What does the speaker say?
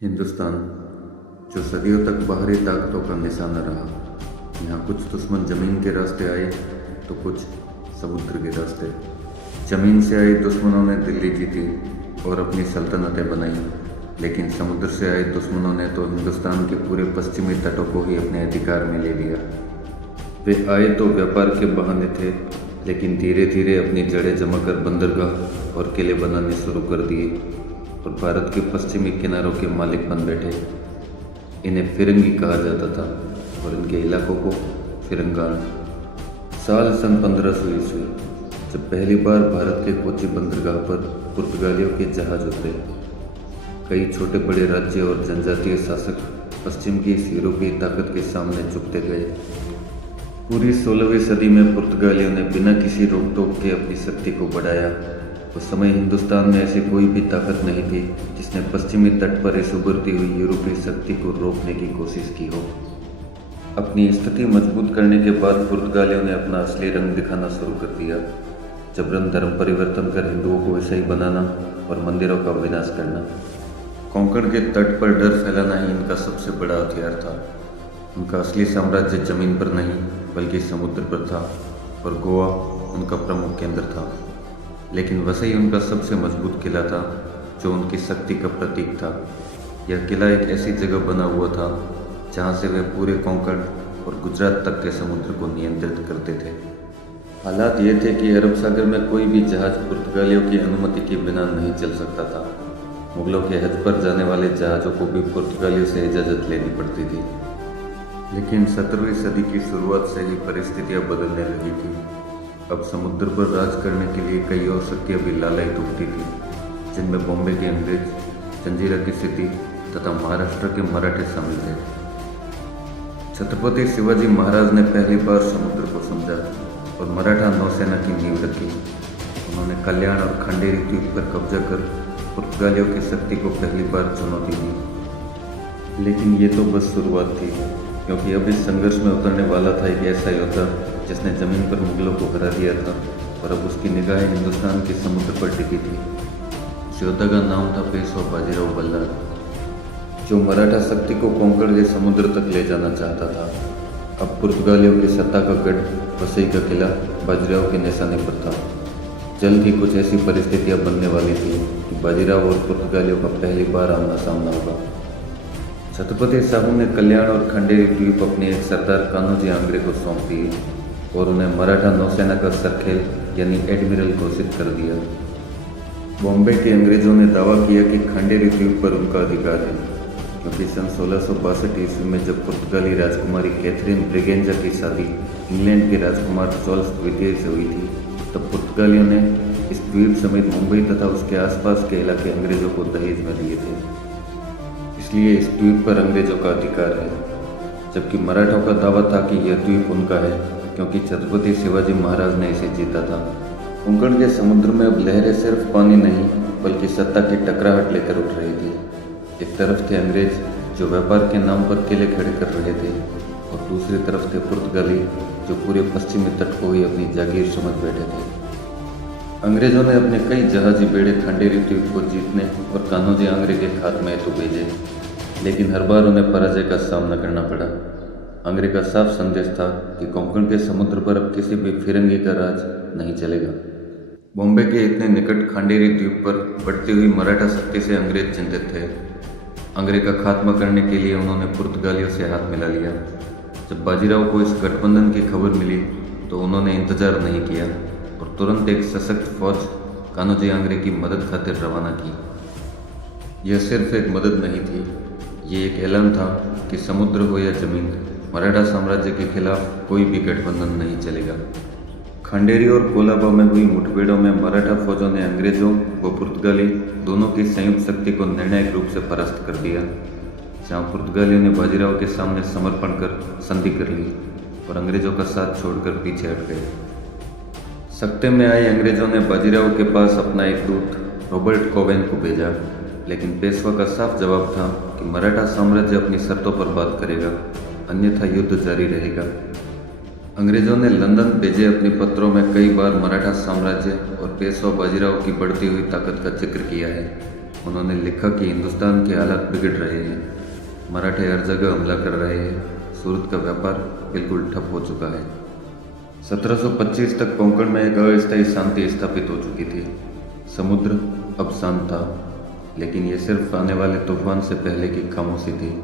हिंदुस्तान, जो सदियों तक बाहरी ताकतों का निशाना रहा। यहाँ कुछ दुश्मन जमीन के रास्ते आए तो कुछ समुद्र के रास्ते। जमीन से आए दुश्मनों ने दिल्ली जीती और अपनी सल्तनतें बनाई, लेकिन समुद्र से आए दुश्मनों ने तो हिंदुस्तान के पूरे पश्चिमी तटों को ही अपने अधिकार में ले लिया। वे आए तो व्यापार के बहाने थे, लेकिन धीरे धीरे अपनी जड़ें जमाकर बंदरगाह और किले बनाने शुरू कर दिए और भारत के पश्चिमी किनारों के मालिक बन बैठे। इन्हें फिरंगी कहा जाता था और इनके इलाकों को फिरंगान। साल सन 1500 ईस्वी, जब पहली बार भारत के कोची बंदरगाह पर पुर्तगालियों के जहाज उतरे, कई छोटे बड़े राज्य और जनजातीय शासक पश्चिम की इस यूरोपीय ताकत के सामने झुकते गए। पूरी 16वीं सदी में पुर्तगालियों ने बिना किसी रोक टोक के अपनी शक्ति को बढ़ाया। उस समय हिंदुस्तान में ऐसी कोई भी ताकत नहीं थी जिसने पश्चिमी तट पर इस उभरती हुई यूरोपीय शक्ति को रोकने की कोशिश की हो। अपनी स्थिति मजबूत करने के बाद पुर्तगालियों ने अपना असली रंग दिखाना शुरू कर दिया। जबरन धर्म परिवर्तन कर हिंदुओं को ईसाई बनाना और मंदिरों का विनाश करना। कोंकण के तट पर डर फैलाना ही इनका सबसे बड़ा हथियार था। उनका असली साम्राज्य जमीन पर नहीं बल्कि समुद्र पर था और गोवा उनका प्रमुख केंद्र था। लेकिन वसई उनका सबसे मजबूत किला था, जो उनकी शक्ति का प्रतीक था। यह किला एक ऐसी जगह बना हुआ था जहाँ से वे पूरे कोंकण और गुजरात तक के समुद्र को नियंत्रित करते थे। हालात ये थे कि अरब सागर में कोई भी जहाज पुर्तगालियों की अनुमति के बिना नहीं चल सकता था। मुगलों के हज पर जाने वाले जहाज़ों को भी पुर्तगालियों से इजाज़त लेनी पड़ती थी। लेकिन 17वीं सदी की शुरुआत से ही परिस्थितियाँ बदलने लगी थी। अब समुद्र पर राज करने के लिए कई और शक्तियाँ भी लालायित उठती थी, जिनमें बॉम्बे के अंग्रेज, जंजीरा की स्थिति तथा महाराष्ट्र के मराठे शामिल थे। छत्रपति शिवाजी महाराज ने पहली बार समुद्र को समझा और मराठा नौसेना की नींव रखी। उन्होंने कल्याण और खंडेरी द्वीप पर कब्जा कर पुर्तगालियों की शक्ति को पहली बार चुनौती दी। लेकिन ये तो बस शुरुआत थी, क्योंकि अब इस संघर्ष में उतरने वाला था एक ऐसा योद्धा जिसने जमीन पर मुगलों को हरा दिया था और अब उसकी निगाहें हिंदुस्तान के समुद्र पर टिकी थी। उस योद्धा का नाम था पेशवा बाजीराव बल्लाल, जो मराठा शक्ति को कोंकण के समुद्र तक ले जाना चाहता था। अब पुर्तगालियों की सत्ता का गढ़ वसई का किला बाजीराव के निशाने पर था। जल्द ही कुछ ऐसी परिस्थितियां बनने वाली थी कि बाजीराव और पुर्तगालियों का पहली बार आमना सामना होगा। छत्रपति साहू ने कल्याण और खंडेरी द्वीप अपने एक सरदार कान्होजी आंग्रे को सौंप दिए और उन्हें मराठा नौसेना का सरखेल यानी एडमिरल घोषित कर दिया। बॉम्बे के अंग्रेजों ने दावा किया कि खंडेरी द्वीप पर उनका अधिकार है, क्योंकि सन 1662 ईस्वी में जब पुर्तगाली राजकुमारी कैथरीन ब्रिगेंजा की शादी इंग्लैंड के राजकुमार चार्ल्स द्वितीय से हुई थी, तब पुर्तगालियों ने इस द्वीप समेत मुंबई तथा उसके आसपास के इलाके अंग्रेजों को दहेज में दिए थे। इसलिए इस द्वीप पर अंग्रेजों का अधिकार है, जबकि मराठों का दावा था कि यह द्वीप उनका है, क्योंकि छत्रपति शिवाजी महाराज ने इसे जीता था। कोंकण के समुद्र में अब लहरें सिर्फ पानी नहीं बल्कि सत्ता की टकराहट लेकर उठ रही थी। एक तरफ थे अंग्रेज, जो व्यापार के नाम पर किले खड़े कर रहे थे, और दूसरी तरफ थे पुर्तगाली, जो पूरे पश्चिमी तट को ही अपनी जागीर समझ बैठे थे। अंग्रेजों ने अपने कई जहाजी बेड़े खंडेरी द्वीप को जीतने और कान्होजी आंग्रे के खात्मे हेतु भेजे, लेकिन हर बार उन्हें पराजय का सामना करना पड़ा। आंग्रे का साफ संदेश था कि कोंकण के समुद्र पर अब किसी भी फिरंगी का राज नहीं चलेगा। बॉम्बे के इतने निकट खंडेरी द्वीप पर बढ़ती हुई मराठा शक्ति से अंग्रेज चिंतित थे। आंग्रे का खात्मा करने के लिए उन्होंने पुर्तगालियों से हाथ मिला लिया। जब बाजीराव को इस गठबंधन की खबर मिली तो उन्होंने इंतजार नहीं किया और तुरंत एक सशक्त फौज कान्होजी आंग्रे की मदद खातिर रवाना की। यह सिर्फ एक मदद नहीं थी, ये एक ऐलान था कि समुद्र हो या जमीन, मराठा साम्राज्य के खिलाफ कोई भी गठबंधन नहीं चलेगा। खंडेरी और कोलाबा में हुई मुठभेड़ों में मराठा फौजों ने अंग्रेजों व पुर्तगाली दोनों की संयुक्त शक्ति को निर्णायक रूप से परास्त कर दिया। जहां पुर्तगालियों ने बाजीराव के सामने समर्पण कर संधि कर ली और अंग्रेजों का साथ छोड़कर पीछे हट गए। सत्ते में आए अंग्रेजों ने बाजीराव के पास अपना एक दूत रॉबर्ट कोवेन को भेजा, लेकिन पेशवा का साफ जवाब था कि मराठा साम्राज्य अपनी शर्तों पर बात करेगा, अन्यथा युद्ध जारी रहेगा। अंग्रेजों ने लंदन भेजे अपने पत्रों में कई बार मराठा साम्राज्य और पेशवा बाजीराव की बढ़ती हुई ताकत का जिक्र किया है, उन्होंने लिखा कि हिंदुस्तान के हालात बिगड़ रहे हैं, मराठे हर जगह हमला कर रहे हैं, सूरत का व्यापार बिल्कुल ठप हो चुका है। 1725 तक कोंकण में एक अस्थायी शांति स्थापित हो चुकी थी। समुद्र अब शांत था, लेकिन ये सिर्फ आने वाले तूफान से पहले की खामोशी थी।